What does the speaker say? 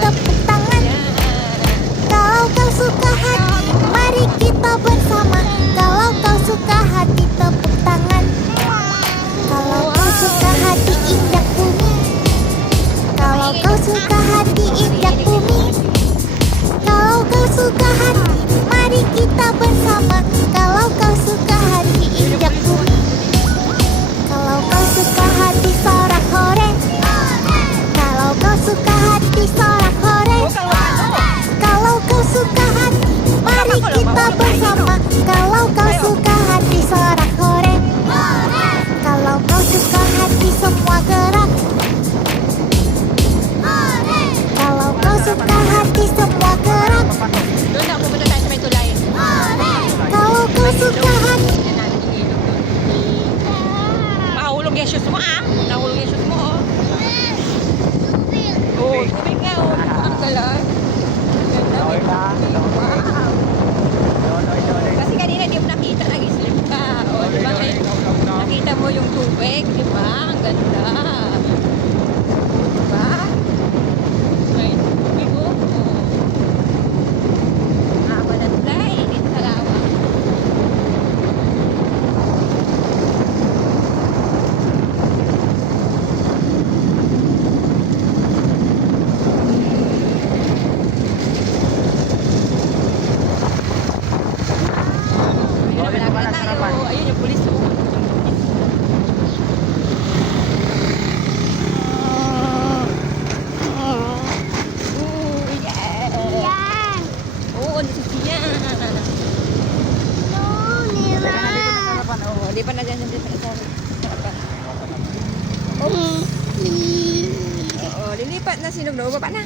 tepuk tangan. Kalau kau suka hati, mari kita bersama. Kalau kau suka hati, tepuk tangan. Kalau kau suka hati, injak bumi. Kalau kau suka hati, injak bumi. Kalau kau suka hati, mari kita bersama. Kalau kau suka hati, injak bumi. Kalau kau suka hati, sorak hore. Kalau kau suka hati, sorak hore. Kalau kau suka hati, mari kita bersama. Kalau kau suka hati, sorak hore. Kalau kau suka hati, semua gerak. Kalau kau suka hati, semua gerak. Doon na, pupunta tayo sa may tulay. Kalau kau suka hati, Mahulog yung shoes mo ah. Nahulog yung shoes mo oh. Oh, tubig nga oh. Ang galang. Kasi kanina di mo nakita, nag-slip ka. O, di ba? Nakita mo yung tubig, di ba? Ang ganda. Di ba? May tubig oh. Awa na tulay. Dito sa lawa. Malapit na tayo. Ayun yung pulis oh. yan. Oo, nasisiyan. No, Nila. Oo, di pa na dyan sa harapan. Oo, lilipat na sinog na. Baba na.